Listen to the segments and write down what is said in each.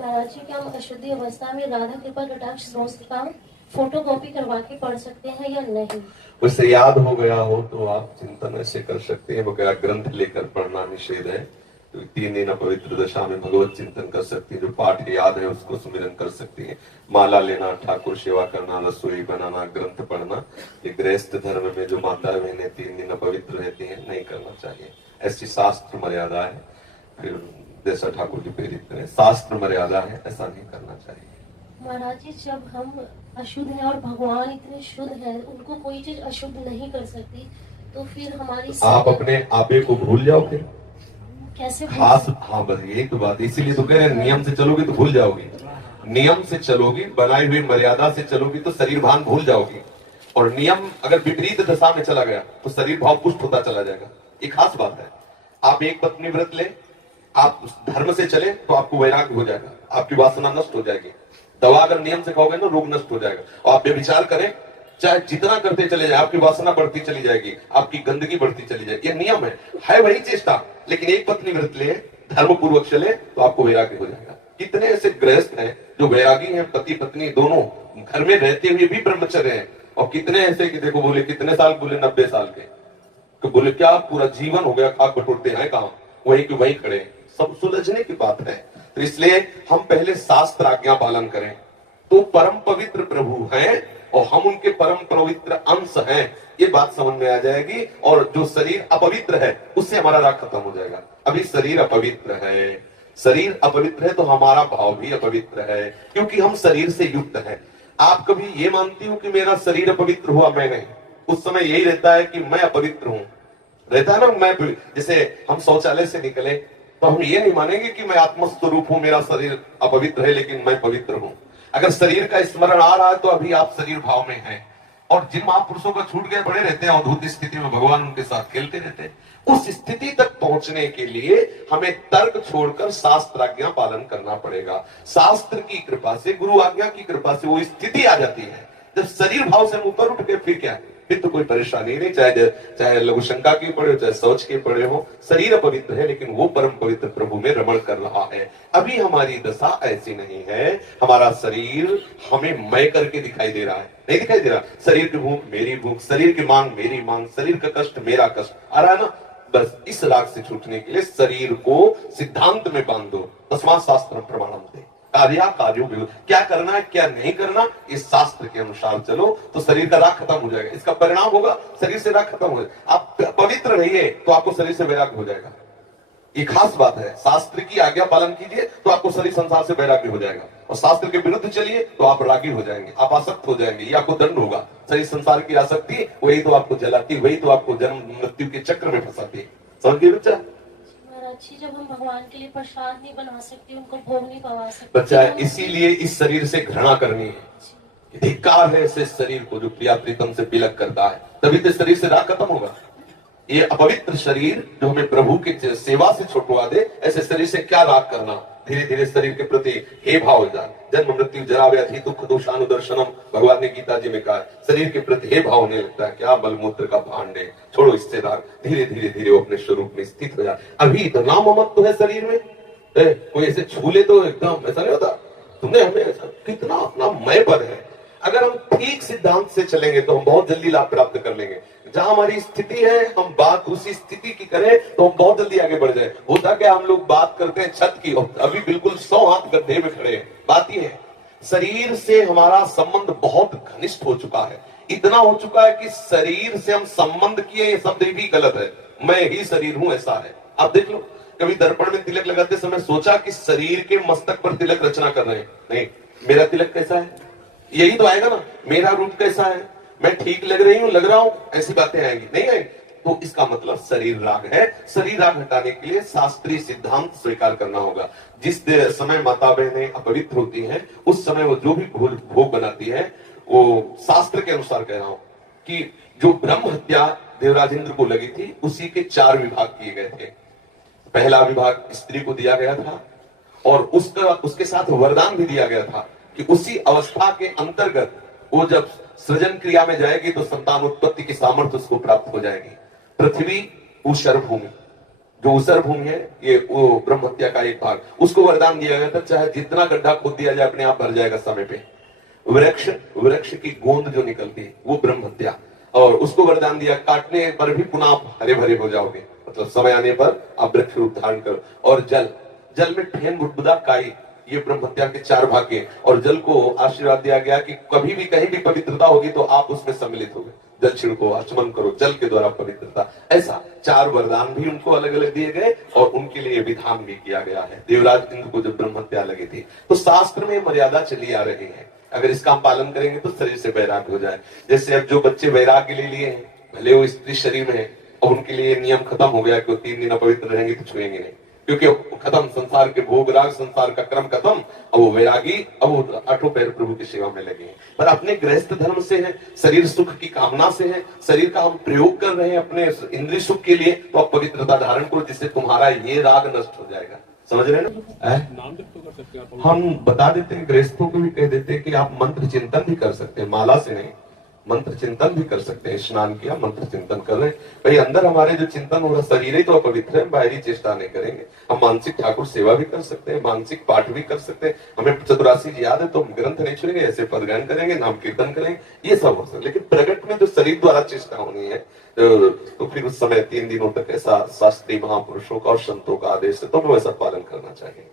महाराज जी, क्या हम अशुद्धि अवस्था में राधा कृपा कटाक्ष स्तोत्र का फोटोकॉपी करवा के पढ़ सकते हैं या नहीं? उससे याद हो गया हो तो आप चिंतन ऐसे कर सकते हैं, वगैरह ग्रंथ लेकर पढ़ना निषेध है। तो 3 दिन पवित्र दशा में भगवत चिंतन कर सकती है, जो पाठ याद है उसको सुमिरन कर सकती है। माला लेना, ठाकुर सेवा करना, रसोई बनाना, ग्रंथ पढ़ना, ये गृहस्थ धर्म में जो माता बहनें 3 दिन पवित्र रहती हैं नहीं करना चाहिए। ऐसी शास्त्र मर्यादा है। फिर जैसा ठाकुर जी प्रेरित करें, शास्त्र मर्यादा है, ऐसा नहीं करना चाहिए। महाराज जी, जब हम अशुद्ध हैं और भगवान इतने शुद्ध हैं, उनको कोई चीज अशुद्ध नहीं कर सकती, तो फिर हमारी आप अपने आपे को भूल जाओ फिर कैसे? खास, हाँ बस यही तो बात, इसीलिए तो कह रहे हैं नियम से चलोगी तो भूल जाओगी। नियम से चलोगी, बनाई हुई मर्यादा से चलोगी तो शरीर भान भूल जाओगी। और नियम अगर विपरीत दशा में चला गया तो शरीर भाव पुष्ट होता चला जाएगा। ये खास बात है। आप एक पत्नी व्रत ले, आप धर्म से चले तो आपको वैराग्य हो जाएगा, आपकी वासना नष्ट हो जाएगी। दवा अगर नियम से खाओगे ना, रोग नष्ट हो जाएगा। और आप व्यभिचार करें, चाहे जितना करते चले जाए, आपकी वासना बढ़ती चली जाएगी, आपकी गंदगी बढ़ती चली जाएगी। ये नियम है वही चेष्टा। लेकिन एक पत्नी व्रत ले, धर्म पूर्वक चले तो आपको वैराग्य हो जाएगा। कितने ऐसे गृहस्थ हैं जो वैरागी हैं, पति पत्नी दोनों, घर में रहते हुए भी ब्रह्मचर्य हैं। और कितने ऐसे कि देखो, बोले कितने साल, बोले 90 साल के, तो बोले क्या पूरा जीवन हो गया, खाक बटोरते हैं कहां, वहीं के वहीं खड़े। सब सुलझने की बात है। तो इसलिए हम पहले शास्त्र आज्ञा पालन करें। तो परम पवित्र प्रभु हैं और हम उनके परम पवित्र अंश हैं, ये बात समझ में आ जाएगी। और जो शरीर अपवित्र है उससे हमारा राग खत्म हो जाएगा। अभी शरीर अपवित्र है, शरीर अपवित्र है तो हमारा भाव भी अपवित्र है, क्योंकि हम शरीर से युक्त हैं। आप कभी ये मानती हो कि मेरा शरीर अपवित्र हुआ? मैं नहीं। उस समय यही रहता है कि मैं अपवित्र हूं, रहता है ना। मैं जैसे हम शौचालय से निकले तो हम ये नहीं मानेंगे कि मैं आत्मस्वरूप हूं, मेरा शरीर अपवित्र है लेकिन मैं पवित्र हूं। अगर शरीर का स्मरण आ रहा है तो अभी आप शरीर भाव में हैं। और जिन महापुरुषों का छूट गए पड़े रहते हैं अवधूत स्थिति में, भगवान उनके साथ खेलते रहते हैं। उस स्थिति तक पहुंचने के लिए हमें तर्क छोड़कर शास्त्र आज्ञा पालन करना पड़ेगा। शास्त्र की कृपा से, गुरु आज्ञा की कृपा से वो स्थिति आ जाती है जब शरीर भाव से ऊपर उठ के फिर क्या, फिर तो कोई परेशानी नहीं। चाहे लघु शंका की पड़े हो, चाहे शौच के पड़े हो, शरीर अपवित्र है लेकिन वो परम पवित्र प्रभु में रमण कर रहा है। अभी हमारी दशा ऐसी नहीं है। हमारा शरीर हमें मैं करके दिखाई दे रहा है, नहीं दिखाई दे रहा। शरीर की भूख मेरी भूख, शरीर की मांग मेरी मांग, शरीर का कष्ट मेरा कष्ट आ रहा है ना। बस इस राग से छूटने के लिए शरीर को सिद्धांत में बांध दो। तस्मात् शास्त्रम प्रमाणम दे, कार्यो क्या करना है क्या नहीं करना, इस शास्त्र के अनुसार चलो तो शरीर का राग खत्म हो जाएगा। इसका परिणाम होगा शरीर से राग खत्म हो जाएगा। आप पवित्र रहिए तो आपको शरीर से वैराग्य हो जाएगा। ये खास बात है। शास्त्र की आज्ञा पालन कीजिए तो आपको शरीर संसार से वैराग्य हो जाएगा। और शास्त्र के विरुद्ध चलिए तो आप रागी हो जाएंगे, आप आसक्त हो जाएंगे, ये आपको दंड होगा। शरीर संसार की आसक्ति वही तो आपको जलाती, वही तो आपको जन्म मृत्यु के चक्र में फंसाती है। समझ गए बच्चा? अच्छी, जब हम भगवान के लिए प्रसाद नहीं बना सकते, उनको भोग नहीं पवा सकते बच्चा, इसीलिए इस शरीर से घृणा करनी है। धिक्कार है ऐसे शरीर को जो प्रिया प्रीतम से बिलक करता है, तभी तो शरीर से राग खत्म होगा। ये अपवित्र शरीर जो हमें प्रभु की सेवा से छुटवा दे, ऐसे शरीर से क्या राग करना। धीरे धीरे शरीर के प्रति हे भाव हो जाए। जन्म मृत्यु जरा व्याधि दुख दोषानुदर्शनम, भगवान ने गीता जी में कहा, शरीर के प्रति हे भाव होने लगता है। क्या बलमूत्र का भांड है, छोड़ो इससे राग। धीरे धीरे धीरे वो अपने स्वरूप में स्थित हो जाए। अभी इतना ममत्व है शरीर में, कोई ऐसे छूले तो एकदम ऐसा नहीं होता। तुमने हमें ऐसा कितना अपना मय पद है। अगर हम ठीक सिद्धांत से चलेंगे तो हम बहुत जल्दी लाभ प्राप्त कर लेंगे। जहां हमारी स्थिति है हम बात उसी स्थिति की करें तो हम बहुत जल्दी आगे बढ़ जाए। होता क्या, हम लोग बात करते हैं छत की, अभी बिल्कुल 100 हाथ गड्ढे में खड़े हैं। बात ये है, शरीर से हमारा संबंध बहुत घनिष्ठ हो चुका है। इतना हो चुका है कि शरीर से हम संबंध किए, ये शब्द भी गलत है। मैं ही शरीर हूं ऐसा है। आप देख लो, कभी दर्पण में तिलक लगाते समय सोचा कि शरीर के मस्तक पर तिलक रचना कर रहे हैं? नहीं। मेरा तिलक कैसा है, यही तो आएगा ना। मेरा रूप कैसा है, मैं ठीक लग रही हूं, लग रहा हूं, ऐसी बातें आएंगी नहीं आएंगी। तो इसका मतलब शरीर राग है। शरीर राग हटाने के लिए शास्त्रीय सिद्धांत स्वीकार करना होगा। जिस समय माता बहनें अपवित्र होती हैं, उस समय वो जो भी भोग बनाती है, वो शास्त्र के अनुसार कह रहा हूं कि जो ब्रह्म हत्या देवराज इंद्र को लगी थी, उसी के 4 विभाग किए गए थे। पहला विभाग स्त्री को दिया गया था और उसके साथ वरदान भी दिया गया था कि उसी अवस्था के अंतर्गत वो जब सृजन क्रिया में जाएगी तो संतान उत्पत्ति की सामर्थ्य उसको प्राप्त हो जाएगी। पृथ्वी ऊषर भूमि, जो उसर भूमि है, ये वो ब्रह्म हत्या का एक भाग, उसको वरदान दिया गया था चाहे जितना गड्ढा खोद दिया जाए अपने आप भर जाएगा समय पे। वृक्ष वृक्ष की गोंद जो निकलती है वो ब्रह्म हत्या, और उसको वरदान दिया काटने पर भी पुनः आप हरे भरे हो जाओगे, मतलब समय आने पर आप वृक्ष रूप धारण करो। और जल, जल में ठेन बुदबुदा काई, ये ब्रह्म हत्या के 4 भाग के। और जल को आशीर्वाद दिया गया कि कभी भी कहीं भी पवित्रता होगी तो आप उसमें सम्मिलित होगे, जल छिड़को, आचमन करो, जल के द्वारा पवित्रता। ऐसा 4 वरदान भी उनको अलग अलग दिए गए और उनके लिए विधान भी किया गया है। देवराज इंद्र को जब ब्रह्म हत्या लगी थी तो शास्त्र में मर्यादा चली आ रही है, अगर इसका हम पालन करेंगे तो शरीर से वैराग हो जाए। जैसे अब जो बच्चे वैराग के लिए लिए हैं, भले वो स्त्री शरीर में है, अब उनके लिए नियम खत्म हो गया कि वो 3 दिन अपवित्र रहेंगे तो छुएंगे नहीं, क्योंकि खत्म संसार के भोग राग, संसार का क्रम खत्म। अब वो वैरागी, अब वो 8 पैर प्रभु की सेवा में लगे हैं। पर अपने गृहस्थ धर्म से है, शरीर सुख की कामना से है, शरीर का हम प्रयोग कर रहे हैं अपने इंद्रिय सुख के लिए, तो आप पवित्रता धारण करो जिससे तुम्हारा ये राग नष्ट हो जाएगा। समझ रहे ना? नाम जप तो कर सकते हैं आप। हम बता देते हैं, गृहस्थों को भी कह देते हैं कि आप मंत्र चिंतन भी कर सकते हैं, माला से नहीं, मंत्र चिंतन भी कर सकते हैं। स्नान किया, मंत्र चिंतन कर रहे हैं, भाई अंदर हमारे जो चिंतन हो रहा, शरीर ही तो अपवित्र है, बाहरी चेष्टा नहीं करेंगे। हम मानसिक ठाकुर सेवा भी कर सकते हैं, मानसिक पाठ भी कर सकते हैं। हमें चतुरासी याद है तो हम ग्रंथ नहीं छुएंगे, ऐसे पदगान करेंगे, नाम कीर्तन करेंगे, ये सब हो सकता है। लेकिन प्रगट में जो शरीर द्वारा चेष्टा होनी है तो फिर उस समय 3 दिनों तक ऐसा शास्त्रीय महापुरुषों का और संतों का आदेश है, तो हमें वैसा पालन करना चाहिए।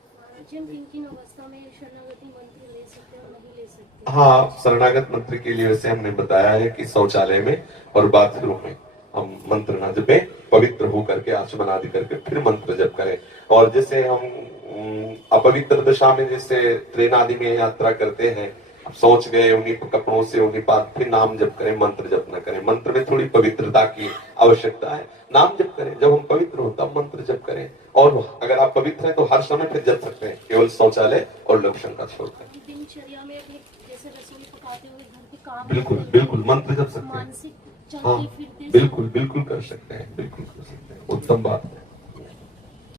किन अवस्था में शरणागति मंत्र ले सकते हैं और नहीं ले सकते? हाँ, शरणागत मंत्र के लिए वैसे हमने बताया है कि शौचालय में और बाथरूम में हम मंत्र न जपें, पवित्र हो करके आचमन आदि करके फिर मंत्र जप करें। और जैसे हम अपवित्र दशा में जैसे ट्रेन आदि में यात्रा करते हैं, सोच गए उन्हीं कपड़ों से, उन्हीं पास फिर नाम जप करें, मंत्र जप न करें। मंत्र में थोड़ी पवित्रता की आवश्यकता है, नाम जप करें, जब हम पवित्र हो तब मंत्र जप करें। और अगर आप पवित्र हैं तो हर समय फिर जप सकते हैं, केवल शौचालय और लक्षण का छोड़कर। दिनचर्या में अपने जैसे रसोई पकाते हुए घर के काम, बिल्कुल बिल्कुल मंत्र जप सकते हैं। मानसिक हाँ चलते फिरते बिल्कुल बिल्कुल कर सकते हैं, बिल्कुल कर सकते हैं, उत्तम बात है।